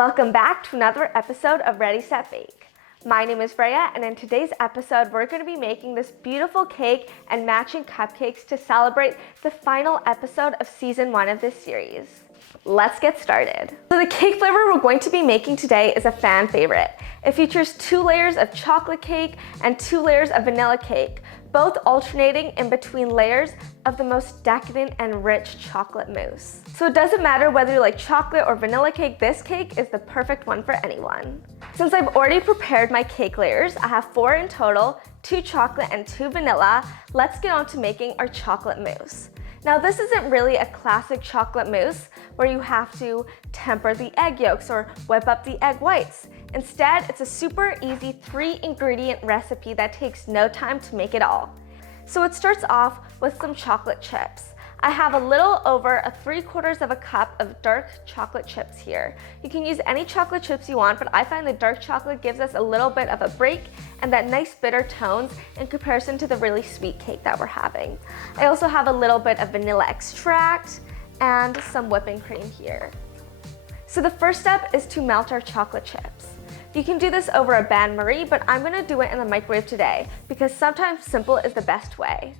Welcome back to another episode of Ready, Set, Bake. My name is Raeya, and in today's episode, we're going to be making this beautiful cake and matching cupcakes to celebrate the final episode of season 1 of this series. Let's get started. So the cake flavor we're going to be making today is a fan favorite. It features 2 layers of chocolate cake and 2 layers of vanilla cake, both alternating in between layers of the most decadent and rich chocolate mousse. So it doesn't matter whether you like chocolate or vanilla cake, this cake is the perfect one for anyone. Since I've already prepared my cake layers, I have 4 in total, 2 chocolate and 2 vanilla. Let's get on to making our chocolate mousse. Now this isn't really a classic chocolate mousse where you have to temper the egg yolks or whip up the egg whites. Instead, it's a super easy 3-ingredient recipe that takes no time to make it all. So it starts off with some chocolate chips. I have a little over 3/4 of a cup of dark chocolate chips here. You can use any chocolate chips you want, but I find the dark chocolate gives us a little bit of a break and that nice bitter tones in comparison to the really sweet cake that we're having. I also have a little bit of vanilla extract and some whipping cream here. So the first step is to melt our chocolate chips. You can do this over a bain-marie, but I'm gonna do it in the microwave today because sometimes simple is the best way.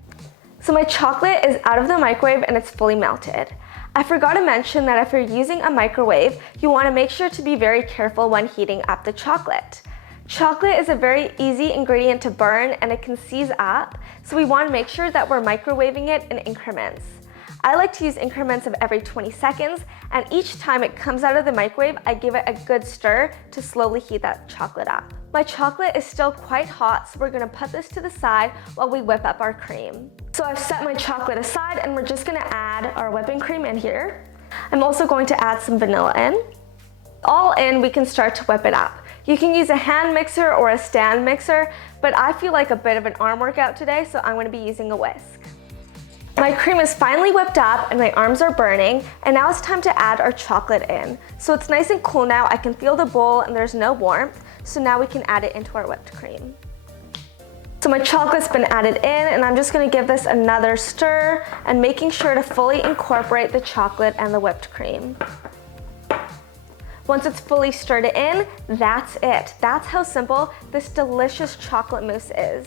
So my chocolate is out of the microwave and it's fully melted. I forgot to mention that if you're using a microwave, you want to make sure to be very careful when heating up the chocolate. Chocolate is a very easy ingredient to burn and it can seize up, so we want to make sure that we're microwaving it in increments. I like to use increments of every 20 seconds, and each time it comes out of the microwave, I give it a good stir to slowly heat that chocolate up. My chocolate is still quite hot, so we're gonna put this to the side while we whip up our cream. So I've set my chocolate aside and we're just gonna add our whipping cream in here. I'm also going to add some vanilla in. All in, we can start to whip it up. You can use a hand mixer or a stand mixer, but I feel like a bit of an arm workout today, so I'm gonna be using a whisk. My cream is finally whipped up and my arms are burning, and now it's time to add our chocolate in. So it's nice and cool now, I can feel the bowl and there's no warmth, so now we can add it into our whipped cream. So my chocolate's been added in and I'm just gonna give this another stir and making sure to fully incorporate the chocolate and the whipped cream. Once it's fully stirred in, that's it. That's how simple this delicious chocolate mousse is.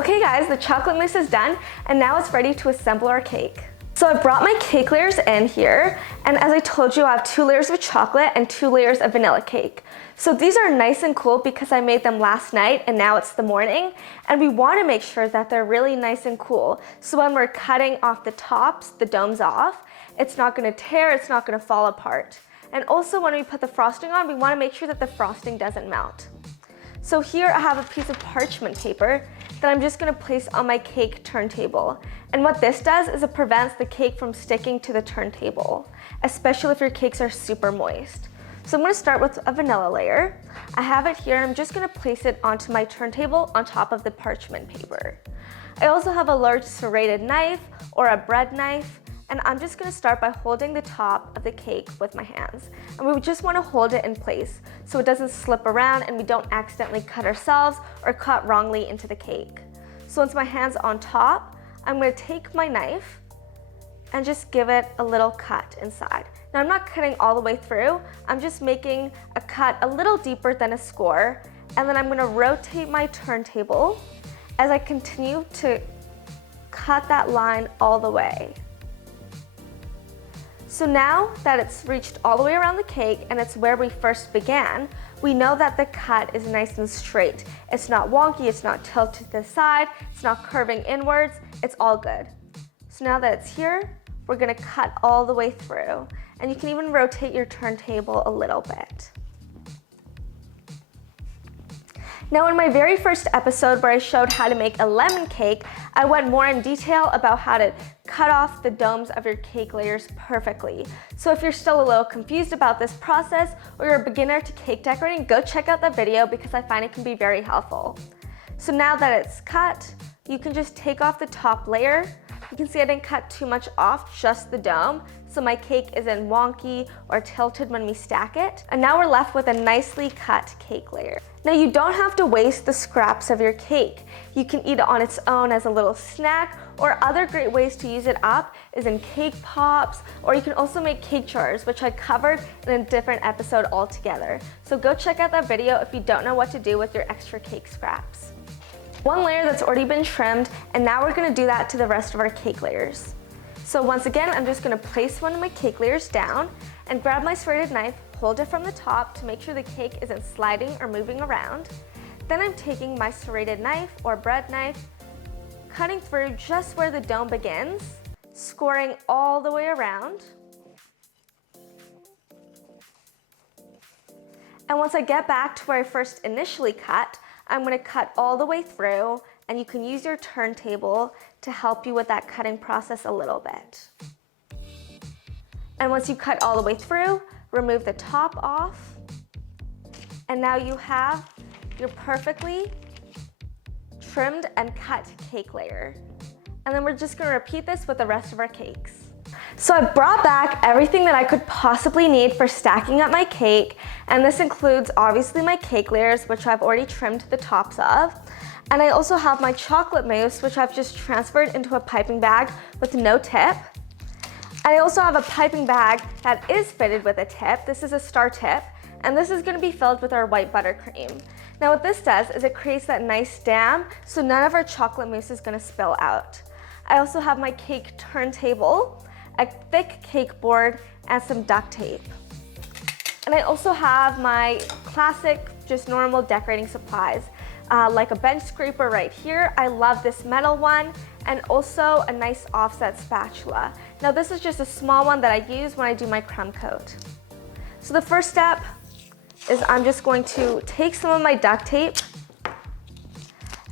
Okay guys, the chocolate mousse is done and now it's ready to assemble our cake. So I brought my cake layers in here, and as I told you, I have 2 layers of chocolate and 2 layers of vanilla cake. So these are nice and cool because I made them last night and now it's the morning, and we want to make sure that they're really nice and cool. So when we're cutting off the tops, the domes off, it's not going to tear, it's not going to fall apart. And also when we put the frosting on, we want to make sure that the frosting doesn't melt. So here I have a piece of parchment paper that I'm just going to place on my cake turntable. And what this does is it prevents the cake from sticking to the turntable, especially if your cakes are super moist. So I'm going to start with a vanilla layer. I have it here and I'm just going to place it onto my turntable on top of the parchment paper. I also have a large serrated knife or a bread knife, and I'm just going to start by holding the top of the cake with my hands. And we just want to hold it in place so it doesn't slip around and we don't accidentally cut ourselves or cut wrongly into the cake. So once my hand's on top, I'm going to take my knife and just give it a little cut inside. Now I'm not cutting all the way through, I'm just making a cut a little deeper than a score, and then I'm going to rotate my turntable as I continue to cut that line all the way. So now that it's reached all the way around the cake and it's where we first began, we know that the cut is nice and straight. It's not wonky, it's not tilted to the side, it's not curving inwards, it's all good. So now that it's here, we're gonna cut all the way through. And you can even rotate your turntable a little bit. Now in my very first episode where I showed how to make a lemon cake, I went more in detail about how to cut off the domes of your cake layers perfectly. So if you're still a little confused about this process or you're a beginner to cake decorating, go check out that video because I find it can be very helpful. So now that it's cut, you can just take off the top layer, You can see I didn't cut too much off, just the dome, so my cake isn't wonky or tilted when we stack it. And now we're left with a nicely cut cake layer. Now you don't have to waste the scraps of your cake. You can eat it on its own as a little snack, or other great ways to use it up is in cake pops, or you can also make cake jars, which I covered in a different episode altogether. So go check out that video if you don't know what to do with your extra cake scraps. One layer that's already been trimmed, and now we're gonna do that to the rest of our cake layers. So once again, I'm just gonna place one of my cake layers down and grab my serrated knife, hold it from the top to make sure the cake isn't sliding or moving around. Then I'm taking my serrated knife or bread knife, cutting through just where the dome begins, scoring all the way around. And once I get back to where I first initially cut, I'm going to cut all the way through, and you can use your turntable to help you with that cutting process a little bit. And once you cut all the way through, remove the top off, and now you have your perfectly trimmed and cut cake layer. And then we're just going to repeat this with the rest of our cakes. So I brought back everything that I could possibly need for stacking up my cake, and this includes obviously my cake layers, which I've already trimmed the tops of, and I also have my chocolate mousse, which I've just transferred into a piping bag with no tip. And I also have a piping bag that is fitted with a tip. This is a star tip, and this is going to be filled with our white buttercream. Now what this does is it creates that nice dam, so none of our chocolate mousse is going to spill out. I also have my cake turntable, a thick cake board, and some duct tape. And I also have my classic, just normal decorating supplies, like a bench scraper right here. I love this metal one, and also a nice offset spatula. Now this is just a small one that I use when I do my crumb coat. So the first step is I'm just going to take some of my duct tape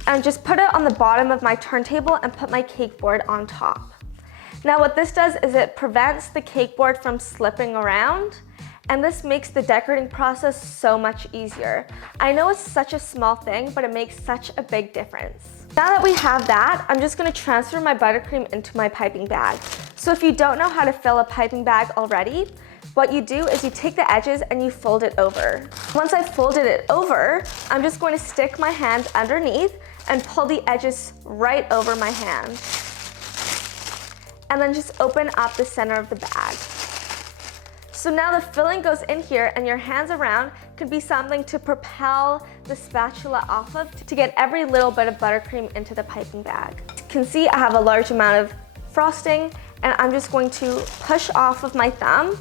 and just put it on the bottom of my turntable and put my cake board on top. Now what this does is it prevents the cake board from slipping around, and this makes the decorating process so much easier. I know it's such a small thing, but it makes such a big difference. Now that we have that, I'm just gonna transfer my buttercream into my piping bag. So if you don't know how to fill a piping bag already, what you do is you take the edges and you fold it over. Once I've folded it over, I'm just going to stick my hand underneath and pull the edges right over my hand. And then just open up the center of the bag. So now the filling goes in here, and your hands around could be something to propel the spatula off of to get every little bit of buttercream into the piping bag. You can see I have a large amount of frosting, and I'm just going to push off of my thumb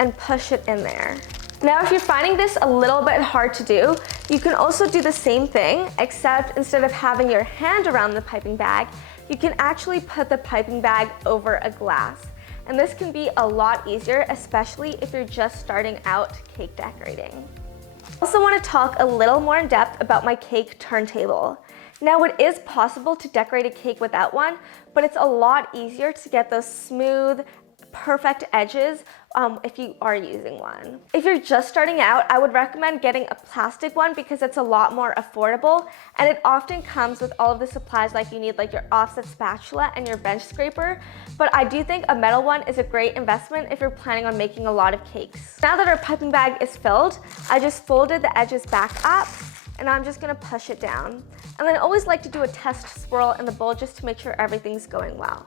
and push it in there. Now if you're finding this a little bit hard to do, you can also do the same thing, except instead of having your hand around the piping bag, you can actually put the piping bag over a glass. And this can be a lot easier, especially if you're just starting out cake decorating. I also want to talk a little more in depth about my cake turntable. Now it is possible to decorate a cake without one, but it's a lot easier to get those smooth, perfect edges if you are using one. If you're just starting out, I would recommend getting a plastic one because it's a lot more affordable, and it often comes with all of the supplies like you need, like your offset spatula and your bench scraper. But I do think a metal one is a great investment if you're planning on making a lot of cakes. Now that our piping bag is filled, I just folded the edges back up, and I'm just gonna push it down. And then I always like to do a test swirl in the bowl just to make sure everything's going well.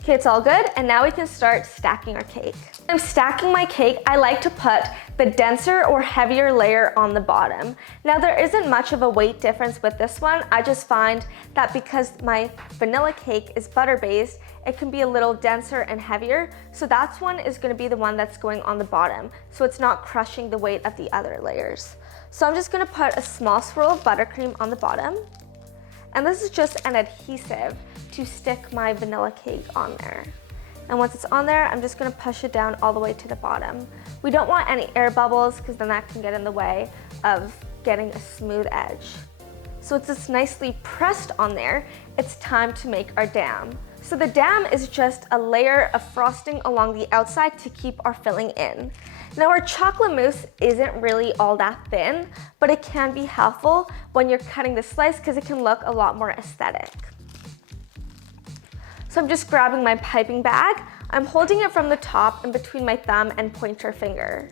Okay, it's all good, and now we can start stacking our cake. When I'm stacking my cake, I like to put the denser or heavier layer on the bottom. Now there isn't much of a weight difference with this one. I just find that because my vanilla cake is butter-based, it can be a little denser and heavier, so that's one is gonna be the one that's going on the bottom, so it's not crushing the weight of the other layers. So I'm just gonna put a small swirl of buttercream on the bottom, and this is just an adhesive to stick my vanilla cake on there. And once it's on there, I'm just gonna push it down all the way to the bottom. We don't want any air bubbles because then that can get in the way of getting a smooth edge. So it's just nicely pressed on there. It's time to make our dam. So the dam is just a layer of frosting along the outside to keep our filling in. Now our chocolate mousse isn't really all that thin, but it can be helpful when you're cutting the slice because it can look a lot more aesthetic. So I'm just grabbing my piping bag. I'm holding it from the top in between my thumb and pointer finger.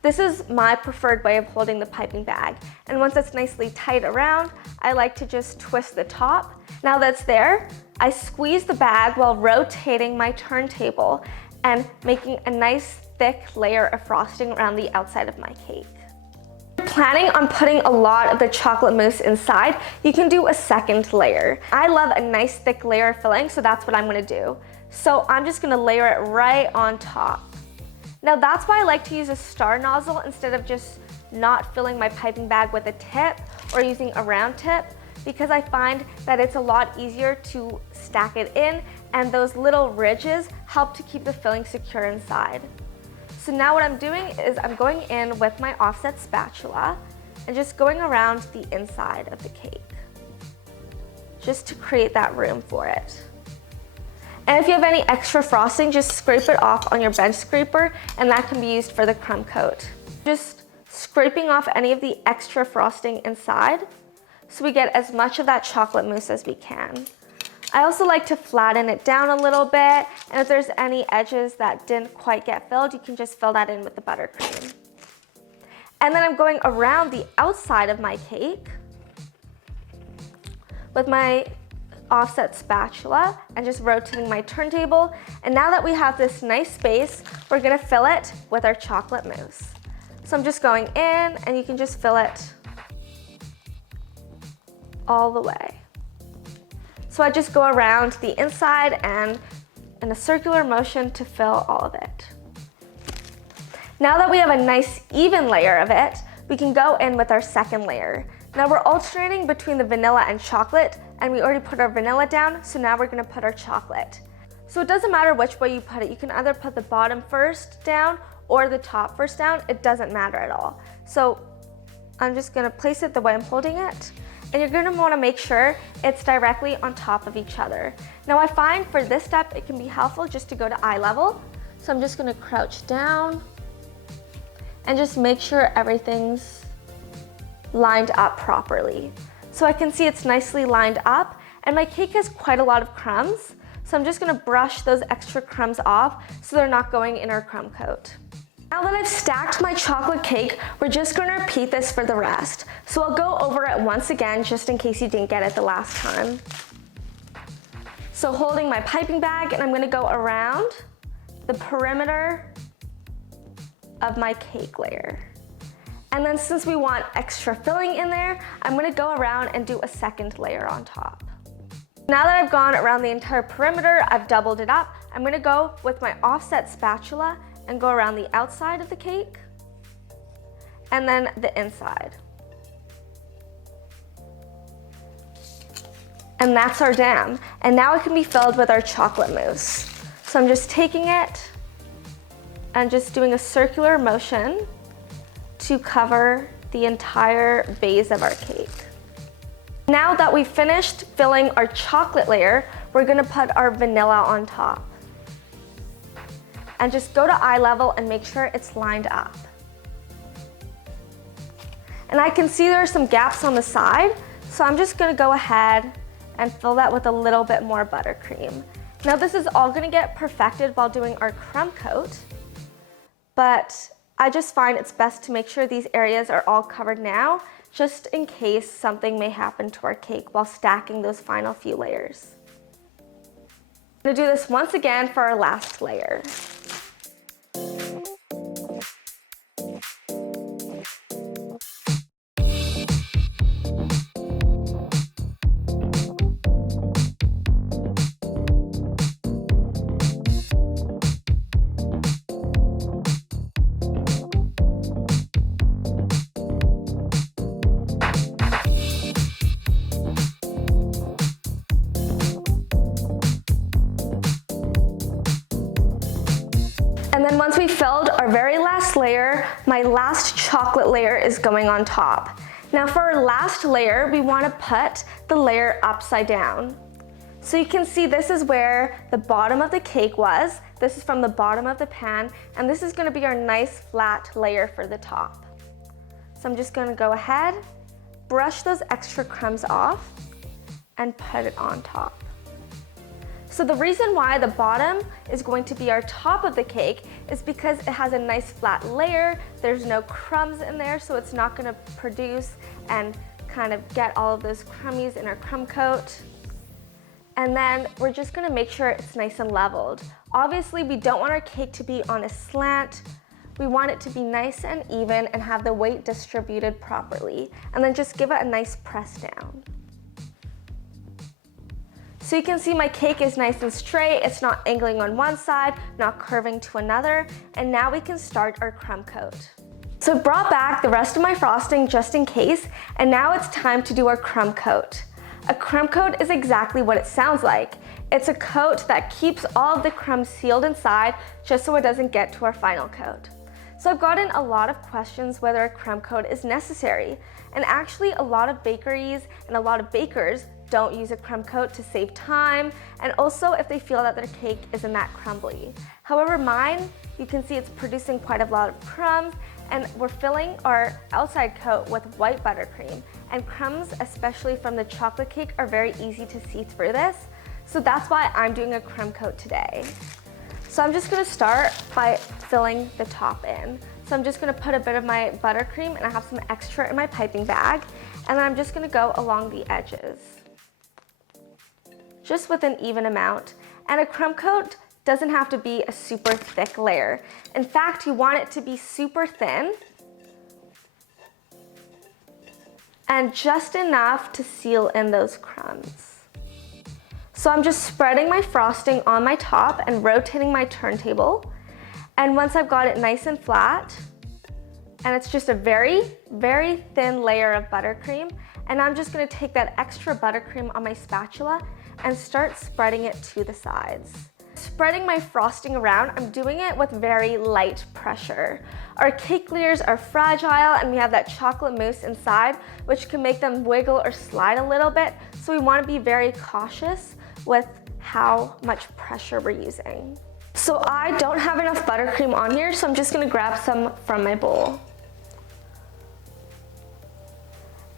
This is my preferred way of holding the piping bag. And once it's nicely tight around, I like to just twist the top. Now that's there, I squeeze the bag while rotating my turntable and making a nice thick layer of frosting around the outside of my cake. If you're planning on putting a lot of the chocolate mousse inside, you can do a second layer. I love a nice thick layer of filling, so that's what I'm gonna do. So I'm just gonna layer it right on top. Now that's why I like to use a star nozzle instead of just not filling my piping bag with a tip or using a round tip, because I find that it's a lot easier to stack it in, and those little ridges help to keep the filling secure inside. So now what I'm doing is I'm going in with my offset spatula and just going around the inside of the cake, just to create that room for it. And if you have any extra frosting, just scrape it off on your bench scraper, and that can be used for the crumb coat. Just scraping off any of the extra frosting inside, so we get as much of that chocolate mousse as we can. I also like to flatten it down a little bit, and if there's any edges that didn't quite get filled, you can just fill that in with the buttercream. And then I'm going around the outside of my cake with my offset spatula and just rotating my turntable. And now that we have this nice space, we're gonna fill it with our chocolate mousse. So I'm just going in, and you can just fill it all the way. So I just go around the inside and in a circular motion to fill all of it. Now that we have a nice even layer of it, we can go in with our second layer. Now we're alternating between the vanilla and chocolate, and we already put our vanilla down, so now we're gonna put our chocolate. So it doesn't matter which way you put it. You can either put the bottom first down or the top first down. It doesn't matter at all. So I'm just gonna place it the way I'm holding it. And you're gonna wanna make sure it's directly on top of each other. Now I find for this step, it can be helpful just to go to eye level. So I'm just gonna crouch down and just make sure everything's lined up properly. So I can see it's nicely lined up, and my cake has quite a lot of crumbs. So I'm just gonna brush those extra crumbs off so they're not going in our crumb coat. Now that I've stacked my chocolate cake, we're just gonna repeat this for the rest. So I'll go over it once again, just in case you didn't get it the last time. So holding my piping bag, and I'm gonna go around the perimeter of my cake layer. And then since we want extra filling in there, I'm gonna go around and do a second layer on top. Now that I've gone around the entire perimeter, I've doubled it up, I'm gonna go with my offset spatula and go around the outside of the cake, and then the inside. And that's our dam. And now it can be filled with our chocolate mousse. So I'm just taking it and just doing a circular motion to cover the entire base of our cake. Now that we've finished filling our chocolate layer, we're gonna put our vanilla on top. And just go to eye level and make sure it's lined up. And I can see there are some gaps on the side, so I'm just gonna go ahead and fill that with a little bit more buttercream. Now this is all gonna get perfected while doing our crumb coat, but I just find it's best to make sure these areas are all covered now, just in case something may happen to our cake while stacking those final few layers. I'm gonna do this once again for our last layer. And then once we filled our very last layer, my last chocolate layer is going on top. Now for our last layer, we want to put the layer upside down. So you can see this is where the bottom of the cake was. This is from the bottom of the pan, and this is going to be our nice flat layer for the top. So I'm just going to go ahead, brush those extra crumbs off, and put it on top. So the reason why the bottom is going to be our top of the cake is because it has a nice flat layer. There's no crumbs in there, so it's not gonna produce and kind of get all of those crummies in our crumb coat. And then we're just gonna make sure it's nice and leveled. Obviously, we don't want our cake to be on a slant. We want it to be nice and even and have the weight distributed properly. And then just give it a nice press down. So you can see my cake is nice and straight. It's not angling on one side, not curving to another. And now we can start our crumb coat. So I brought back the rest of my frosting just in case, and now it's time to do our crumb coat. A crumb coat is exactly what it sounds like. It's a coat that keeps all of the crumbs sealed inside just so it doesn't get to our final coat. So I've gotten a lot of questions whether a crumb coat is necessary. And actually a lot of bakeries and a lot of bakers don't use a crumb coat to save time, and also if they feel that their cake isn't that crumbly. However, mine, you can see it's producing quite a lot of crumbs, and we're filling our outside coat with white buttercream. And crumbs, especially from the chocolate cake, are very easy to see through this. So that's why I'm doing a crumb coat today. So I'm just gonna start by filling the top in. So I'm just gonna put a bit of my buttercream, and I have some extra in my piping bag, and then I'm just gonna go along the edges, just with an even amount. And a crumb coat doesn't have to be a super thick layer. In fact, you want it to be super thin and just enough to seal in those crumbs. So I'm just spreading my frosting on my top and rotating my turntable. And once I've got it nice and flat, and it's just a very, very thin layer of buttercream, and I'm just gonna take that extra buttercream on my spatula and start spreading it to the sides. Spreading my frosting around, I'm doing it with very light pressure. Our cake layers are fragile, and we have that chocolate mousse inside, which can make them wiggle or slide a little bit, so we wanna be very cautious with how much pressure we're using. So I don't have enough buttercream on here, so I'm just gonna grab some from my bowl.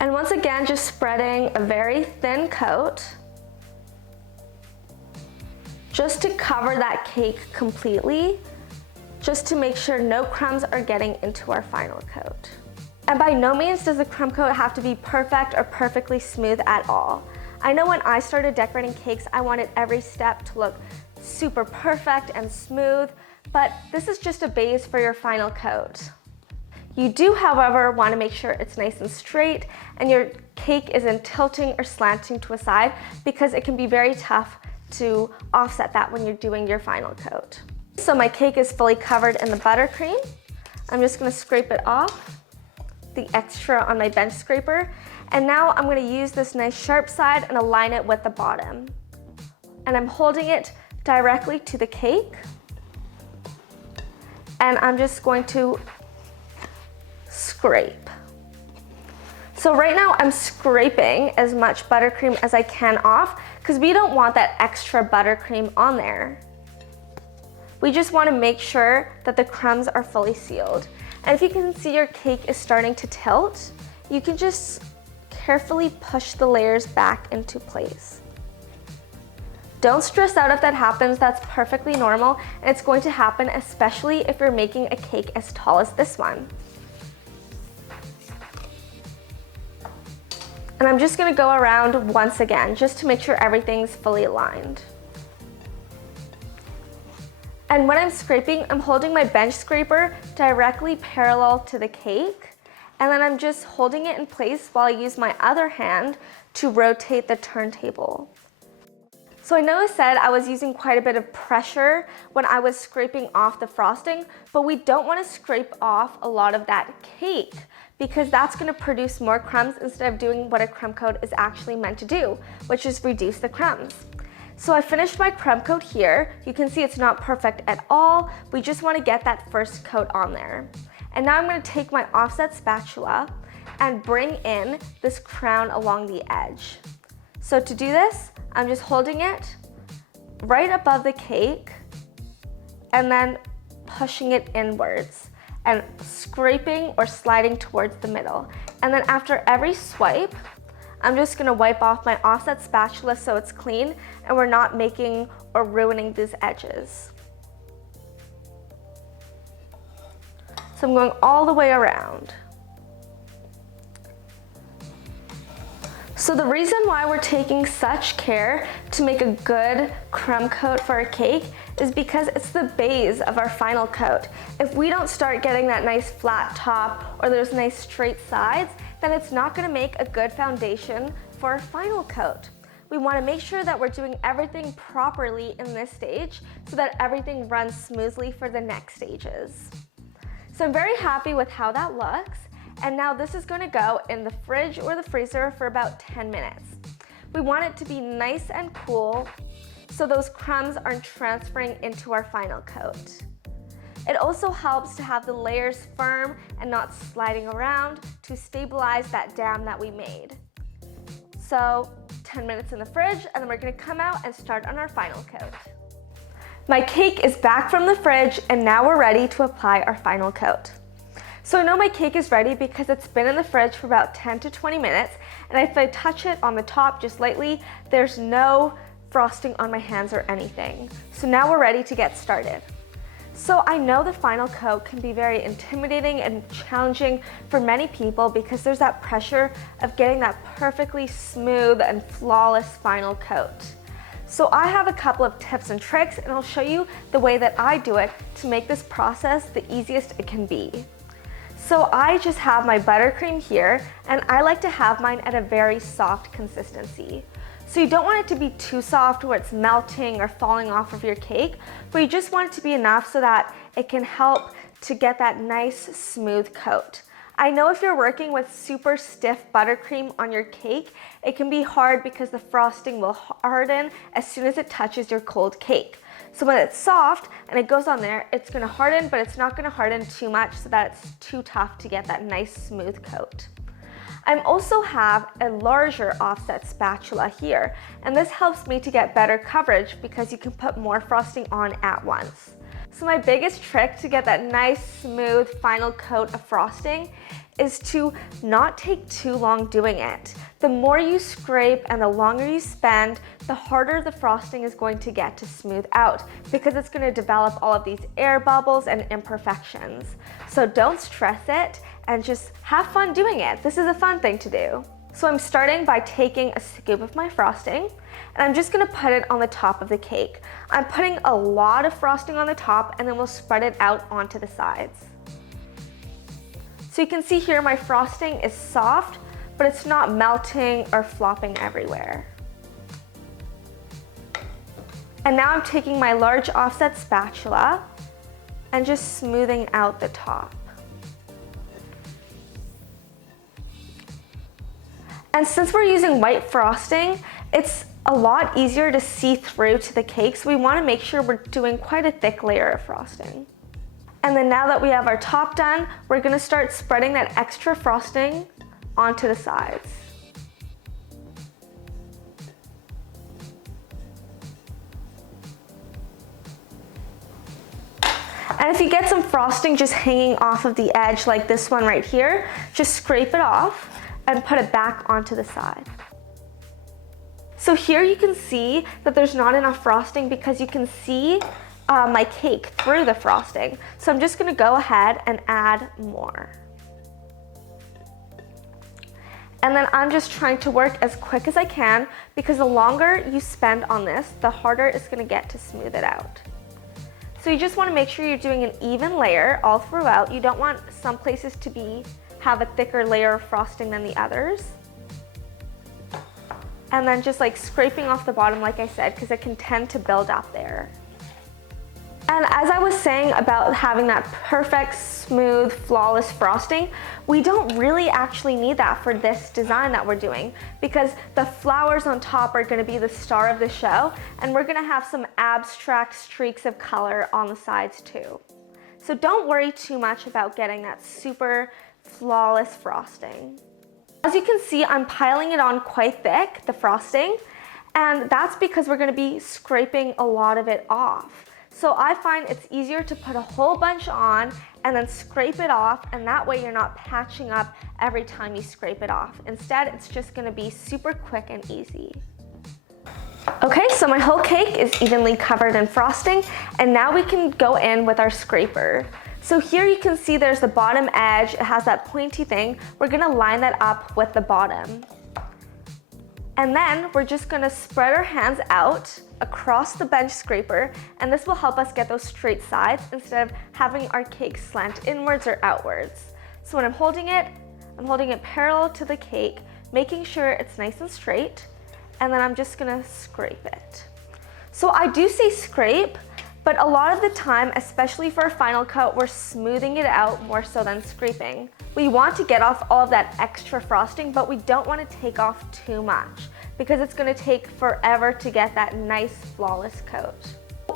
And once again, just spreading a very thin coat, just to cover that cake completely, just to make sure no crumbs are getting into our final coat. And by no means does the crumb coat have to be perfect or perfectly smooth at all. I know when I started decorating cakes, I wanted every step to look super perfect and smooth, but this is just a base for your final coat. You do, however, want to make sure it's nice and straight and your cake isn't tilting or slanting to a side, because it can be very tough to offset that when you're doing your final coat. So my cake is fully covered in the buttercream. I'm just gonna scrape it off, the extra on my bench scraper. And now I'm gonna use this nice sharp side and align it with the bottom. And I'm holding it directly to the cake. And I'm just going to scrape. So right now I'm scraping as much buttercream as I can off, because we don't want that extra buttercream on there. We just want to make sure that the crumbs are fully sealed. And if you can see your cake is starting to tilt, you can just carefully push the layers back into place. Don't stress out if that happens, that's perfectly normal, and it's going to happen especially if you're making a cake as tall as this one. And I'm just gonna go around once again, just to make sure everything's fully aligned. And when I'm scraping, I'm holding my bench scraper directly parallel to the cake, and then I'm just holding it in place while I use my other hand to rotate the turntable. So I know I said I was using quite a bit of pressure when I was scraping off the frosting, but we don't want to scrape off a lot of that cake, because that's going to produce more crumbs instead of doing what a crumb coat is actually meant to do, which is reduce the crumbs. So I finished my crumb coat here. You can see it's not perfect at all. We just want to get that first coat on there. And now I'm going to take my offset spatula and bring in this crown along the edge. So to do this, I'm just holding it right above the cake and then pushing it inwards and scraping or sliding towards the middle. And then after every swipe, I'm just gonna wipe off my offset spatula so it's clean and we're not making or ruining these edges. So I'm going all the way around. So the reason why we're taking such care to make a good crumb coat for our cake is because it's the base of our final coat. If we don't start getting that nice flat top or those nice straight sides, then it's not gonna make a good foundation for our final coat. We wanna make sure that we're doing everything properly in this stage so that everything runs smoothly for the next stages. So I'm very happy with how that looks. And now this is gonna go in the fridge or the freezer for about 10 minutes. We want it to be nice and cool so those crumbs aren't transferring into our final coat. It also helps to have the layers firm and not sliding around to stabilize that dam that we made. So 10 minutes in the fridge, and then we're gonna come out and start on our final coat. My cake is back from the fridge, and now we're ready to apply our final coat. So I know my cake is ready because it's been in the fridge for about 10 to 20 minutes, and if I touch it on the top just lightly, there's no frosting on my hands or anything. So now we're ready to get started. So I know the final coat can be very intimidating and challenging for many people because there's that pressure of getting that perfectly smooth and flawless final coat. So I have a couple of tips and tricks, and I'll show you the way that I do it to make this process the easiest it can be. So I just have my buttercream here, and I like to have mine at a very soft consistency. So you don't want it to be too soft where it's melting or falling off of your cake, but you just want it to be enough so that it can help to get that nice smooth coat. I know if you're working with super stiff buttercream on your cake, it can be hard because the frosting will harden as soon as it touches your cold cake. So when it's soft and it goes on there, it's gonna harden, but it's not gonna harden too much so that it's too tough to get that nice smooth coat. I also have a larger offset spatula here, and this helps me to get better coverage because you can put more frosting on at once. So my biggest trick to get that nice smooth final coat of frosting is to not take too long doing it. The more you scrape and the longer you spend, the harder the frosting is going to get to smooth out because it's going to develop all of these air bubbles and imperfections. So don't stress it and just have fun doing it. This is a fun thing to do. So I'm starting by taking a scoop of my frosting, and I'm just gonna put it on the top of the cake. I'm putting a lot of frosting on the top, and then we'll spread it out onto the sides. So you can see here my frosting is soft, but it's not melting or flopping everywhere. And now I'm taking my large offset spatula and just smoothing out the top. And since we're using white frosting, it's a lot easier to see through to the cake, so we want to make sure we're doing quite a thick layer of frosting. And then now that we have our top done, we're going to start spreading that extra frosting onto the sides. And if you get some frosting just hanging off of the edge like this one right here, just scrape it off and put it back onto the side. So here you can see that there's not enough frosting because you can see my cake through the frosting. So I'm just gonna go ahead and add more. And then I'm just trying to work as quick as I can because the longer you spend on this, the harder it's gonna get to smooth it out. So you just wanna make sure you're doing an even layer all throughout. You don't want some places to have a thicker layer of frosting than the others. And then just like scraping off the bottom, like I said, because it can tend to build up there. And as I was saying about having that perfect, smooth, flawless frosting, we don't really actually need that for this design that we're doing because the flowers on top are gonna be the star of the show, and we're gonna have some abstract streaks of color on the sides too. So don't worry too much about getting that super flawless frosting. As you can see, I'm piling it on quite thick, the frosting, and that's because we're gonna be scraping a lot of it off. So I find it's easier to put a whole bunch on and then scrape it off, and that way you're not patching up every time you scrape it off. Instead, it's just gonna be super quick and easy. Okay, so my whole cake is evenly covered in frosting, and now we can go in with our scraper. So here you can see there's the bottom edge, it has that pointy thing. We're gonna line that up with the bottom. And then we're just gonna spread our hands out across the bench scraper, and this will help us get those straight sides instead of having our cake slant inwards or outwards. So when I'm holding it parallel to the cake, making sure it's nice and straight, and then I'm just gonna scrape it. So I do say scrape, but a lot of the time, especially for a final coat, we're smoothing it out more so than scraping. We want to get off all of that extra frosting, but we don't want to take off too much because it's going to take forever to get that nice flawless coat.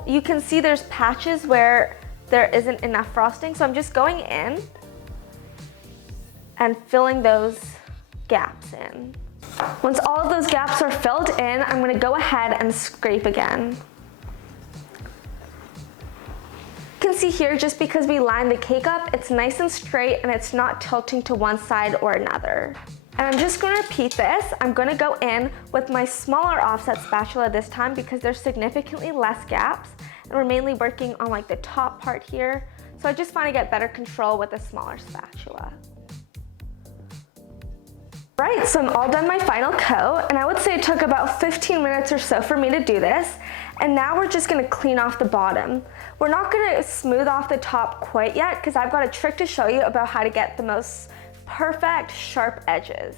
You can see there's patches where there isn't enough frosting, so I'm just going in and filling those gaps in. Once all of those gaps are filled in, I'm going to go ahead and scrape again. You can see here, just because we lined the cake up, it's nice and straight and it's not tilting to one side or another. And I'm just going to repeat this. I'm going to go in with my smaller offset spatula this time because there's significantly less gaps, and we're mainly working on like the top part here. So I just find I get better control with a smaller spatula. Right, so I'm all done my final coat, and I would say it took about 15 minutes or so for me to do this. And now we're just gonna clean off the bottom. We're not gonna smooth off the top quite yet because I've got a trick to show you about how to get the most perfect sharp edges.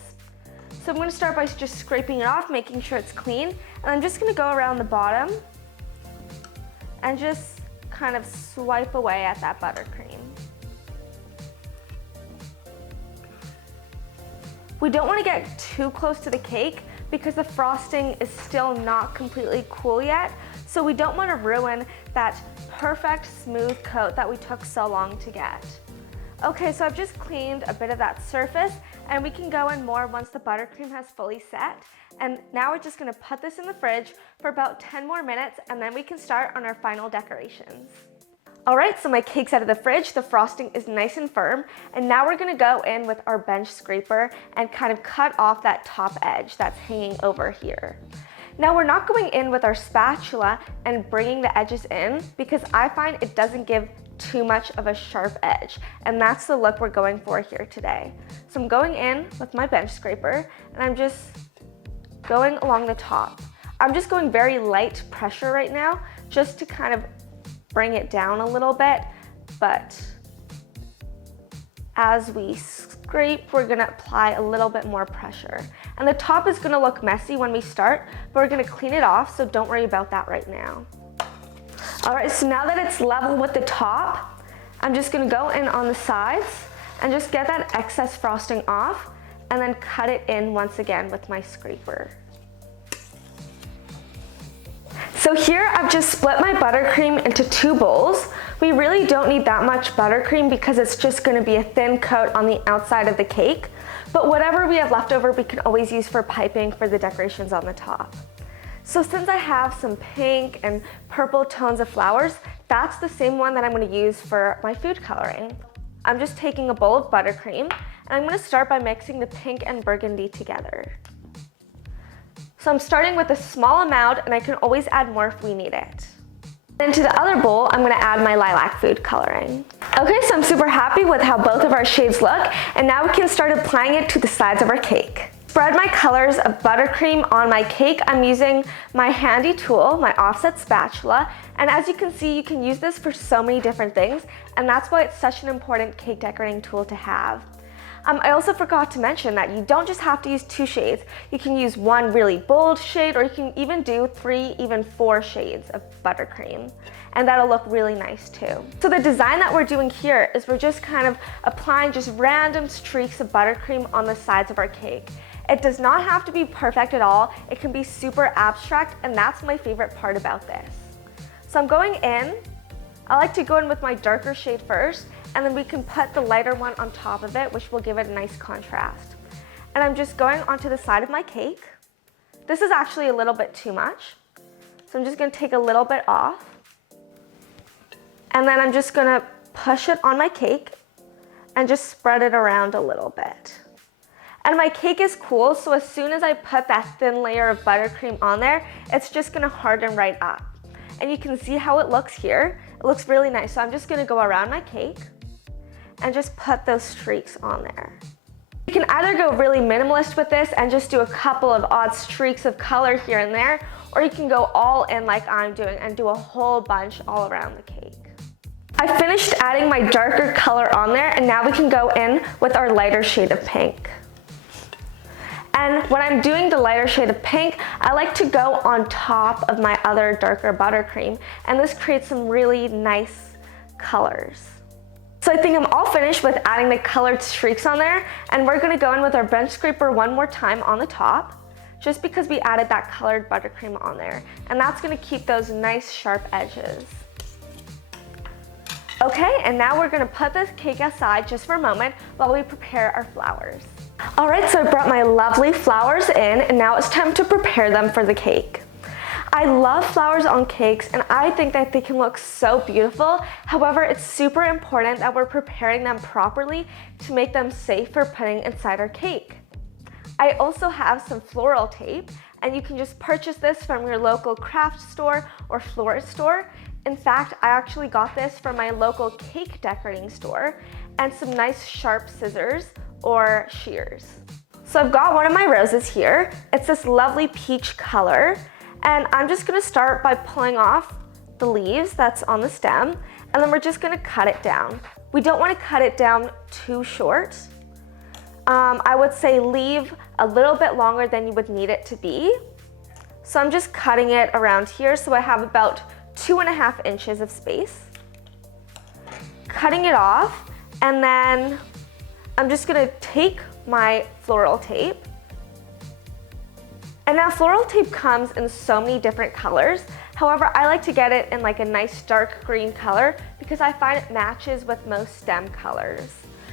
So I'm gonna start by just scraping it off, making sure it's clean, and I'm just gonna go around the bottom and just kind of swipe away at that buttercream. We don't want to get too close to the cake because the frosting is still not completely cool yet, so we don't want to ruin that perfect smooth coat that we took so long to get. Okay, so I've just cleaned a bit of that surface, and we can go in more once the buttercream has fully set. And now we're just going to put this in the fridge for about 10 more minutes, and then we can start on our final decorations. Alright, so my cake's out of the fridge, the frosting is nice and firm, and now we're going to go in with our bench scraper and kind of cut off that top edge that's hanging over here. Now we're not going in with our spatula and bringing the edges in because I find it doesn't give too much of a sharp edge, and that's the look we're going for here today. So I'm going in with my bench scraper, and I'm just going along the top. I'm just going very light pressure right now just to kind of bring it down a little bit, but as we scrape, we're gonna apply a little bit more pressure. And the top is gonna look messy when we start, but we're gonna clean it off, so don't worry about that right now. All right, so now that it's level with the top, I'm just gonna go in on the sides and just get that excess frosting off, and then cut it in once again with my scraper. So here I've just split my buttercream into 2 bowls. We really don't need that much buttercream because it's just going to be a thin coat on the outside of the cake. But whatever we have left over, we can always use for piping for the decorations on the top. So since I have some pink and purple tones of flowers, that's the same one that I'm going to use for my food coloring. I'm just taking a bowl of buttercream, and I'm going to start by mixing the pink and burgundy together. So I'm starting with a small amount, and I can always add more if we need it. Into the other bowl, I'm going to add my lilac food coloring. Okay, so I'm super happy with how both of our shades look, and now we can start applying it to the sides of our cake. Spread my colors of buttercream on my cake. I'm using my handy tool, my offset spatula, and as you can see, you can use this for so many different things, and that's why it's such an important cake decorating tool to have. I also forgot to mention that you don't just have to use 2 shades. You can use 1 really bold shade, or you can even do 3, even 4 shades of buttercream. And that'll look really nice too. So the design that we're doing here is we're just kind of applying just random streaks of buttercream on the sides of our cake. It does not have to be perfect at all. It can be super abstract, and that's my favorite part about this. So I'm going in. I like to go in with my darker shade first, and then we can put the lighter one on top of it, which will give it a nice contrast. And I'm just going onto the side of my cake. This is actually a little bit too much, so I'm just going to take a little bit off. And then I'm just gonna push it on my cake and just spread it around a little bit. And my cake is cool, so as soon as I put that thin layer of buttercream on there, it's just gonna harden right up. And you can see how it looks here. It looks really nice. So I'm just gonna go around my cake and just put those streaks on there. You can either go really minimalist with this and just do a couple of odd streaks of color here and there, or you can go all in like I'm doing and do a whole bunch all around the cake. I finished adding my darker color on there, and now we can go in with our lighter shade of pink. And when I'm doing the lighter shade of pink, I like to go on top of my other darker buttercream, and this creates some really nice colors. So I think I'm all finished with adding the colored streaks on there, and we're gonna go in with our bench scraper one more time on the top, just because we added that colored buttercream on there, and that's gonna keep those nice sharp edges. Okay, and now we're gonna put this cake aside just for a moment while we prepare our flowers. All right, so I brought my lovely flowers in, and now it's time to prepare them for the cake. I love flowers on cakes, and I think that they can look so beautiful. However, it's super important that we're preparing them properly to make them safe for putting inside our cake. I also have some floral tape, and you can just purchase this from your local craft store or florist store. In fact, I actually got this from my local cake decorating store, and some nice sharp scissors or shears. So I've got one of my roses here. It's this lovely peach color, and I'm just gonna start by pulling off the leaves that's on the stem, and then we're just gonna cut it down. We don't wanna cut it down too short. I would say leave a little bit longer than you would need it to be. So I'm just cutting it around here, so I have about 2.5 inches of space. Cutting it off, and then I'm just gonna take my floral tape. And now floral tape comes in so many different colors. However, I like to get it in like a nice dark green color because I find it matches with most stem colors.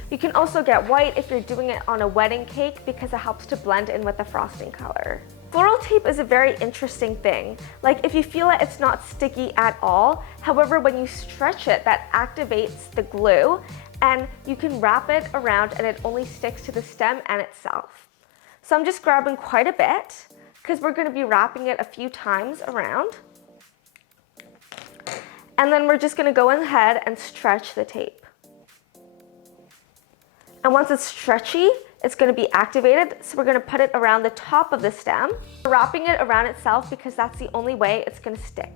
You can also get white if you're doing it on a wedding cake because it helps to blend in with the frosting color. Floral tape is a very interesting thing. Like if you feel it, it's not sticky at all. However, when you stretch it, that activates the glue, and you can wrap it around and it only sticks to the stem and itself. So I'm just grabbing quite a bit because we're going to be wrapping it a few times around. And then we're just going to go ahead and stretch the tape. And once it's stretchy, it's going to be activated, so we're going to put it around the top of the stem. We're wrapping it around itself because that's the only way it's going to stick.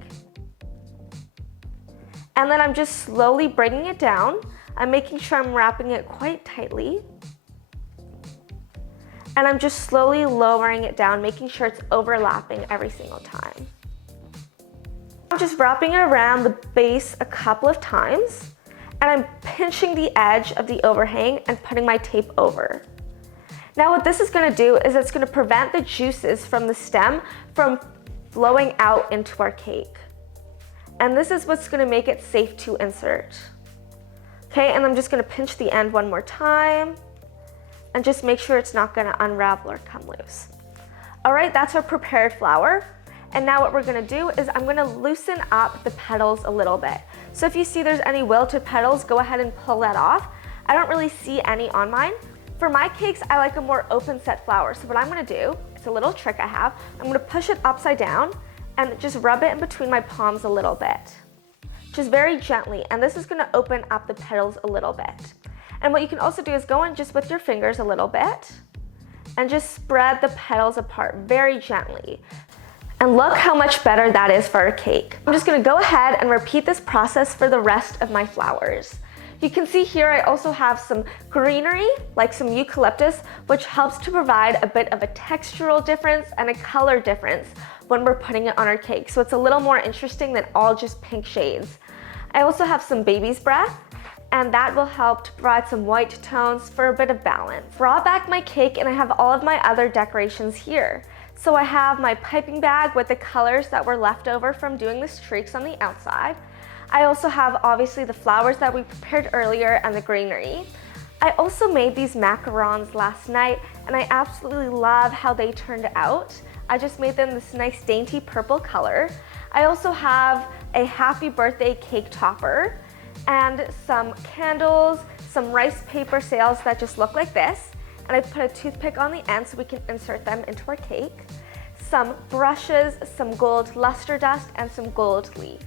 And then I'm just slowly bringing it down. I'm making sure I'm wrapping it quite tightly. And I'm just slowly lowering it down, making sure it's overlapping every single time. I'm just wrapping it around the base a couple of times, and I'm pinching the edge of the overhang and putting my tape over. Now what this is going to do is it's going to prevent the juices from the stem from flowing out into our cake. And this is what's going to make it safe to insert. Okay, and I'm just going to pinch the end one more time and just make sure it's not going to unravel or come loose. All right, that's our prepared flower. And now what we're going to do is I'm going to loosen up the petals a little bit. So if you see there's any wilted petals, go ahead and pull that off. I don't really see any on mine. For my cakes, I like a more open set flower. So what I'm going to do, it's a little trick I have, I'm going to push it upside down and just rub it in between my palms a little bit. Just very gently, and this is going to open up the petals a little bit. And what you can also do is go in just with your fingers a little bit and just spread the petals apart very gently. And look how much better that is for a cake. I'm just going to go ahead and repeat this process for the rest of my flowers. You can see here I also have some greenery, like some eucalyptus, which helps to provide a bit of a textural difference and a color difference when we're putting it on our cake. So it's a little more interesting than all just pink shades. I also have some baby's breath, and that will help to provide some white tones for a bit of balance. Brought back my cake, and I have all of my other decorations here. So I have my piping bag with the colors that were left over from doing the streaks on the outside. I also have obviously the flowers that we prepared earlier and the greenery. I also made these macarons last night, and I absolutely love how they turned out. I just made them this nice dainty purple color. I also have a happy birthday cake topper, and some candles, some rice paper sails that just look like this, and I put a toothpick on the end so we can insert them into our cake, some brushes, some gold luster dust, and some gold leaf.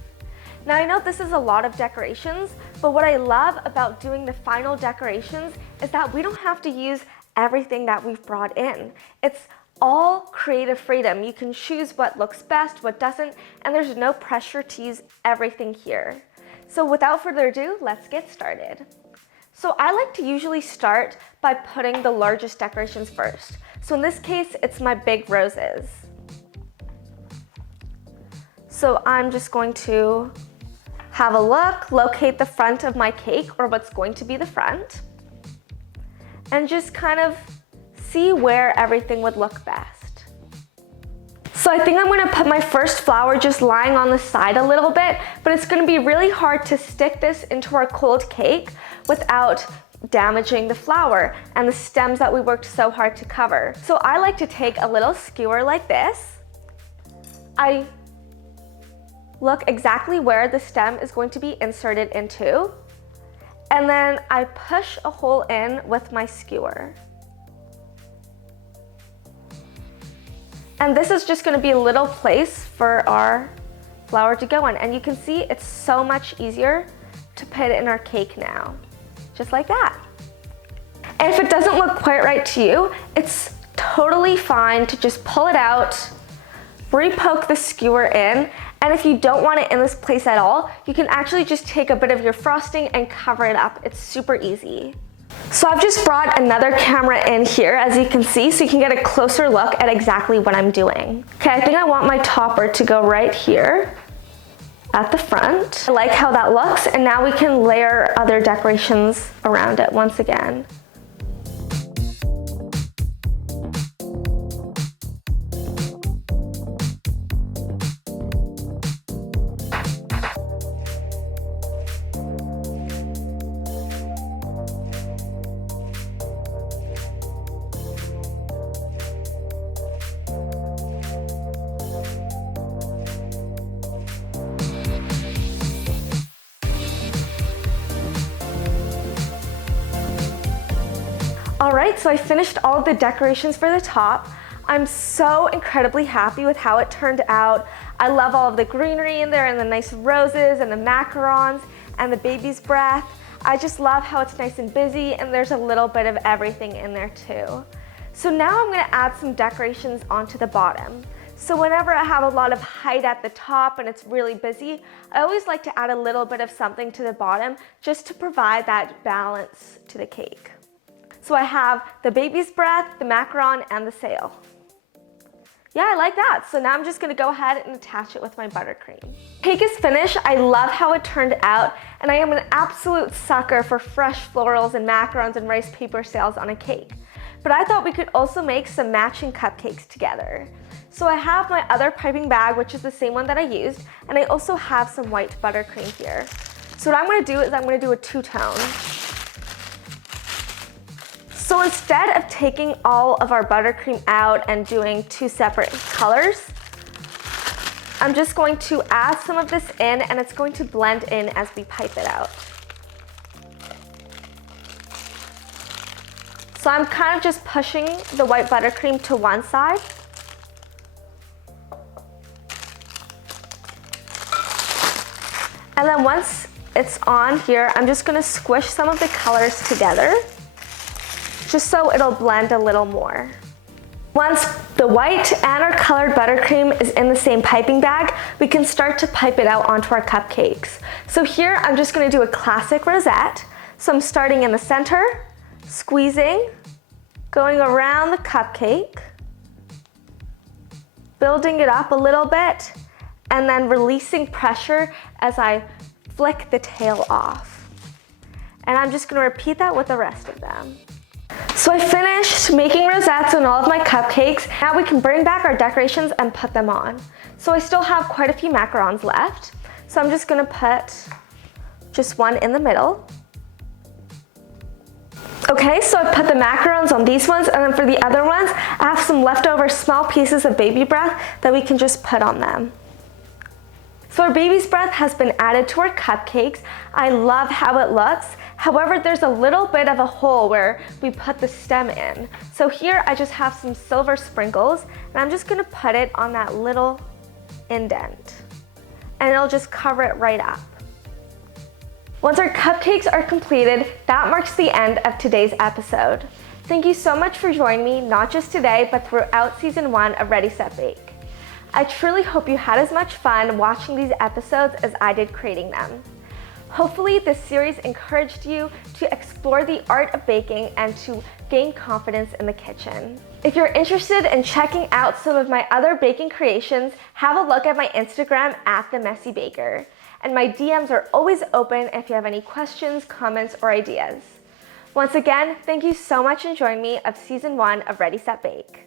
Now I know this is a lot of decorations, but what I love about doing the final decorations is that we don't have to use everything that we've brought in. It's all creative freedom. You can choose what looks best, what doesn't, and there's no pressure to use everything here. So without further ado, let's get started. So I like to usually start by putting the largest decorations first. So in this case, it's my big roses. So I'm just going to have a look, locate the front of my cake, or what's going to be the front, and just kind of see where everything would look best. So I think I'm gonna put my first flower just lying on the side a little bit, but it's gonna be really hard to stick this into our cold cake without damaging the flower and the stems that we worked so hard to cover. So I like to take a little skewer like this. I look exactly where the stem is going to be inserted into, and then I push a hole in with my skewer. And this is just going to be a little place for our flower to go in, and you can see it's so much easier to put it in our cake now, just like that. And if it doesn't look quite right to you, it's totally fine to just pull it out, re-poke the skewer in, and if you don't want it in this place at all, you can actually just take a bit of your frosting and cover it up. It's super easy. So I've just brought another camera in here, as you can see, so you can get a closer look at exactly what I'm doing. Okay, I think I want my topper to go right here at the front. I like how that looks, and now we can layer other decorations around it once again. Alright, so I finished all of the decorations for the top. I'm so incredibly happy with how it turned out. I love all of the greenery in there and the nice roses and the macarons and the baby's breath. I just love how it's nice and busy, and there's a little bit of everything in there too. So now I'm going to add some decorations onto the bottom. So whenever I have a lot of height at the top and it's really busy, I always like to add a little bit of something to the bottom just to provide that balance to the cake. So I have the baby's breath, the macaron, and the sail. Yeah, I like that. So now I'm just gonna go ahead and attach it with my buttercream. Cake is finished. I love how it turned out, and I am an absolute sucker for fresh florals and macarons and rice paper sails on a cake. But I thought we could also make some matching cupcakes together. So I have my other piping bag, which is the same one that I used, and I also have some white buttercream here. So what I'm gonna do is I'm gonna do a two-tone. So instead of taking all of our buttercream out and doing two separate colors, I'm just going to add some of this in, and it's going to blend in as we pipe it out. So I'm kind of just pushing the white buttercream to one side. And then once it's on here, I'm just gonna squish some of the colors together, just so it'll blend a little more. Once the white and our colored buttercream is in the same piping bag, we can start to pipe it out onto our cupcakes. So here I'm just gonna do a classic rosette. So I'm starting in the center, squeezing, going around the cupcake, building it up a little bit, and then releasing pressure as I flick the tail off. And I'm just gonna repeat that with the rest of them. So I finished making rosettes on all of my cupcakes. Now we can bring back our decorations and put them on. So I still have quite a few macarons left. So I'm just gonna put just one in the middle. Okay, so I put the macarons on these ones, and then for the other ones, I have some leftover small pieces of baby breath that we can just put on them. So our baby's breath has been added to our cupcakes. I love how it looks. However, there's a little bit of a hole where we put the stem in. So here I just have some silver sprinkles, and I'm just gonna put it on that little indent. And it'll just cover it right up. Once our cupcakes are completed, that marks the end of today's episode. Thank you so much for joining me, not just today, but throughout season 1 of Ready, Set, Bake. I truly hope you had as much fun watching these episodes as I did creating them. Hopefully this series encouraged you to explore the art of baking and to gain confidence in the kitchen. If you're interested in checking out some of my other baking creations, have a look at my Instagram at The Messy Baker. And my DMs are always open if you have any questions, comments, or ideas. Once again, thank you so much for joining me of season 1 of Ready, Set, Bake.